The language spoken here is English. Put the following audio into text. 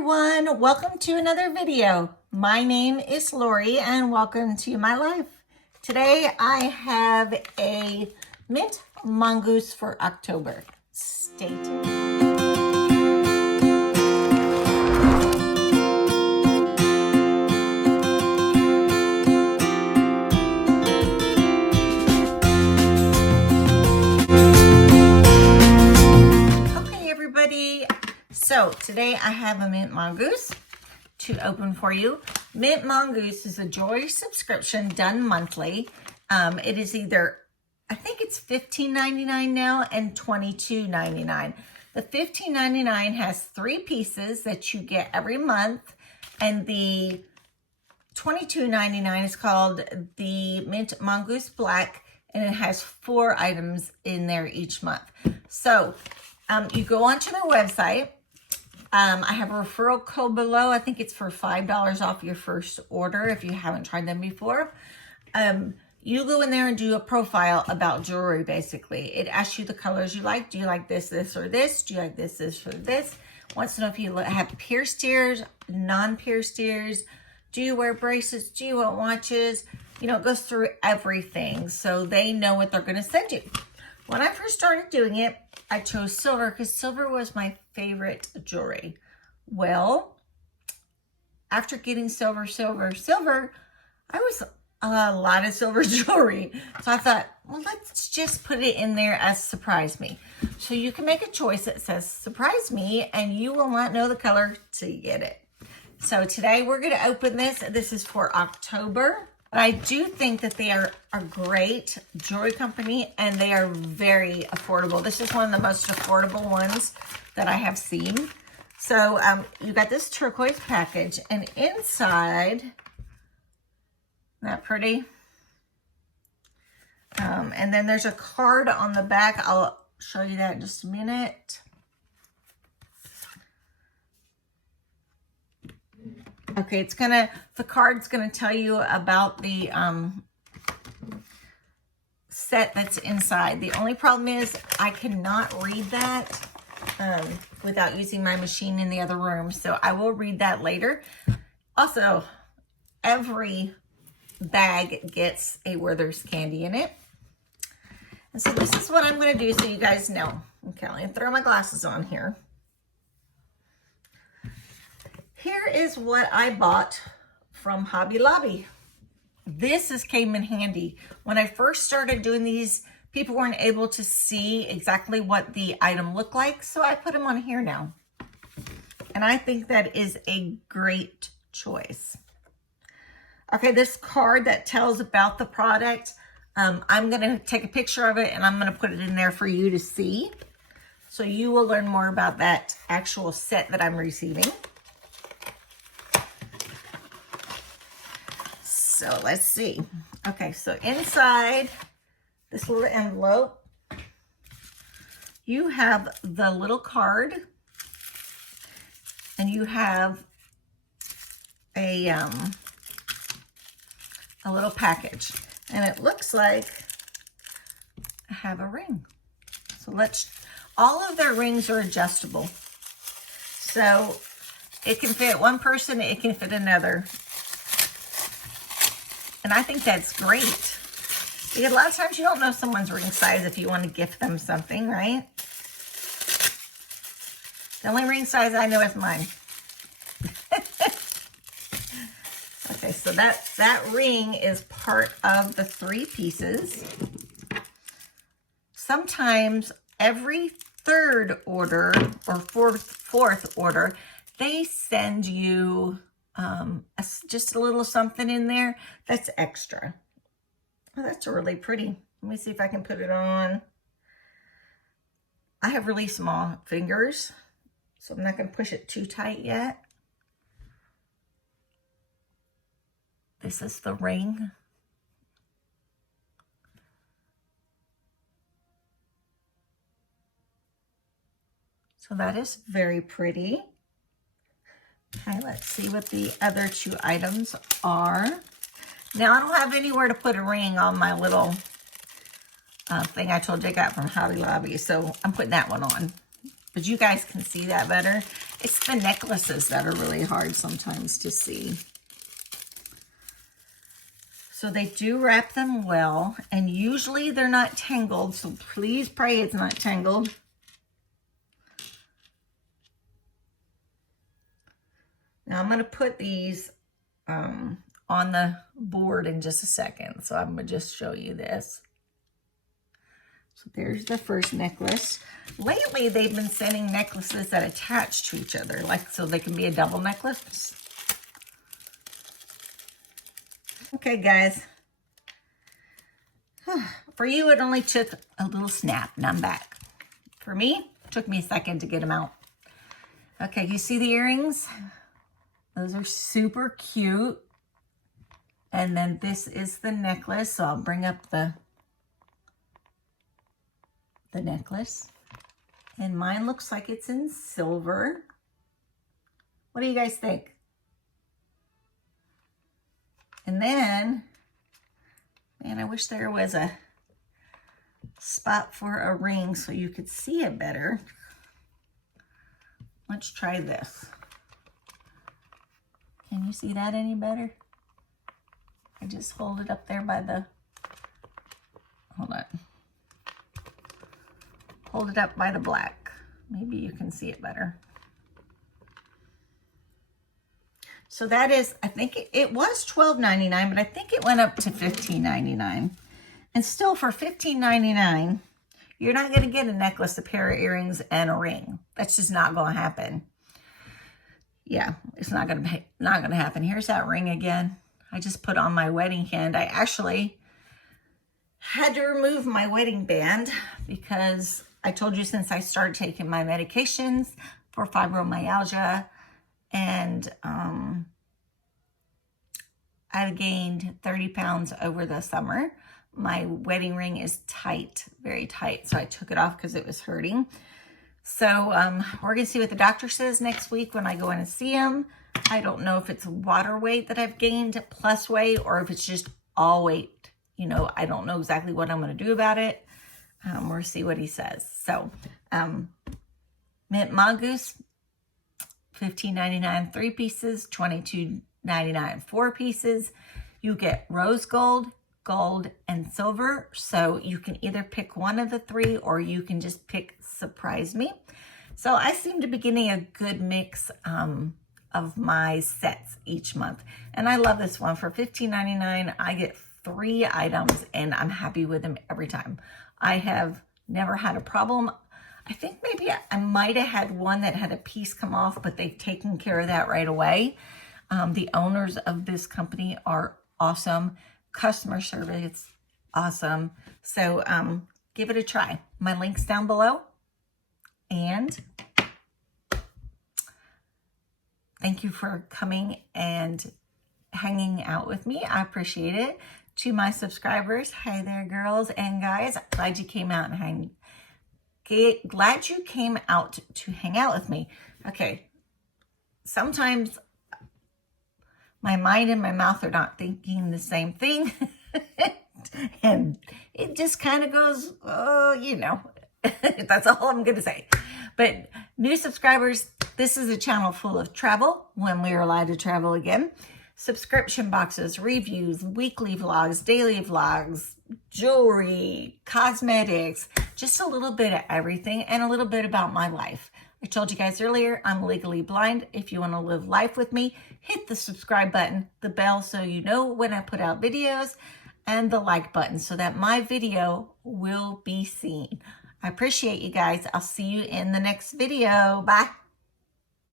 everyone, welcome to another video. My name is Lori and welcome to my life. Today I have a mint mongoose for October. Stay tuned. Okay everybody, so today I have a mint mongoose to open for you. Mint Mongoose is a jewelry subscription done monthly. It is either, I think it's $15.99 now and $22.99. The $15.99 has 3 pieces that you get every month, and the $22.99 is called the Mint Mongoose Black, and it has 4 items in there each month. So you go onto their website. I have a referral code below. I think it's for $5 off your first order if you haven't tried them before. You go in there and do a profile about jewelry, basically. It asks you the colors you like. Do you like this, this, or this? Do you like this, this, or this? Wants to know if you have pierced ears, non-pierced ears. Do you wear bracelets? Do you want watches? You know, it goes through everything so they know what they're going to send you. When I first started doing it, I chose silver because silver was my favorite jewelry. Well, after getting silver, I was a lot of silver jewelry. So I thought, well, let's just put it in there as surprise me. So you can make a choice that says surprise me and you will not know the color till you get it. So today we're going to open this. This is for October. But I do think that they are a great jewelry company and they are very affordable. This is one of the most affordable ones that I have seen. So you got this turquoise package, and inside, isn't that pretty? And then there's a card on the back. I'll show you that in just a minute. Okay, the card's gonna tell you about the set that's inside. The only problem is I cannot read that without using my machine in the other room. So I will read that later. Also, every bag gets a Werther's candy in it. And so this is what I'm gonna do so you guys know. Okay, let me throw my glasses on here. Here is what I bought from Hobby Lobby. This came in handy. When I first started doing these, people weren't able to see exactly what the item looked like, so I put them on here now. And I think that is a great choice. Okay, this card that tells about the product, I'm gonna take a picture of it and I'm gonna put it in there for you to see. So you will learn more about that actual set that I'm receiving. So let's see. Okay, so inside this little envelope, you have the little card, and you have a little package, and it looks like I have a ring. So all of their rings are adjustable. So it can fit one person, it can fit another. And I think that's great. Because a lot of times you don't know someone's ring size if you want to gift them something, right? The only ring size I know is mine. Okay, so that ring is part of the 3 pieces. Sometimes every 3rd order or 4th order, they send you just a little something in there that's extra. Oh, that's really pretty. Let me see if I can put it on. I have really small fingers, so I'm not going to push it too tight yet. This is the ring. So that is very pretty. Okay, let's see what the other 2 items are. Now, I don't have anywhere to put a ring on my little thing I told you I got from Hobby Lobby, so I'm putting that one on. But you guys can see that better. It's the necklaces that are really hard sometimes to see. So they do wrap them well, and usually they're not tangled, so please pray it's not tangled. Now I'm going to put these on the board in just a second, so I'm going to just show you this. So there's the first necklace. Lately, they've been sending necklaces that attach to each other, like so they can be a double necklace. Okay, guys. For you, it only took a little snap, and I'm back. For me, it took me a second to get them out. Okay, you see the earrings? Those are super cute. And then this is the necklace. So I'll bring up the necklace. And mine looks like it's in silver. What do you guys think? And then, man, I wish there was a spot for a ring so you could see it better. Let's try this. Can you see that any better? I just hold it up there by the, hold on. Hold it up by the black. Maybe you can see it better. So that is, I think it was $12.99, but I think it went up to $15.99. And still for $15.99, you're not going to get a necklace, a pair of earrings, and a ring. That's just not going to happen. Yeah, it's not going to happen. Here's that ring again. I just put on my wedding hand. I actually had to remove my wedding band because I told you since I started taking my medications for fibromyalgia, and I've gained 30 pounds over the summer. My wedding ring is tight, very tight. So I took it off because it was hurting. So we're going to see what the doctor says next week when I go in and see him. I don't know if it's water weight that I've gained plus weight or if it's just all weight. You know, I don't know exactly what I'm going to do about it. We'll see what he says. So Mint Mongoose, $15.99 3 pieces, $22.99 4 pieces. You get rose gold, gold, and silver. So you can either pick one of the three or you can just pick surprise me. So I seem to be getting a good mix of my sets each month. And I love this one. For $15.99, I get 3 items and I'm happy with them every time. I have never had a problem. I think maybe I might have had one that had a piece come off, but they've taken care of that right away. The owners of this company are awesome. Customer service, awesome. So give it a try. My link's down below. And thank you for coming and hanging out with me. I appreciate it. To my subscribers, hey there, girls and guys. Glad you came out and glad you came out to hang out with me. Okay, sometimes my mind and my mouth are not thinking the same thing. And it just kind of goes, oh, you know, that's all I'm going to say. But new subscribers, this is a channel full of travel when we are allowed to travel again. Subscription boxes, reviews, weekly vlogs, daily vlogs, jewelry, cosmetics, just a little bit of everything and a little bit about my life. I told you guys earlier, I'm legally blind. If you want to live life with me, hit the subscribe button, the bell so you know when I put out videos, and the like button so that my video will be seen. I appreciate you guys. I'll see you in the next video. Bye.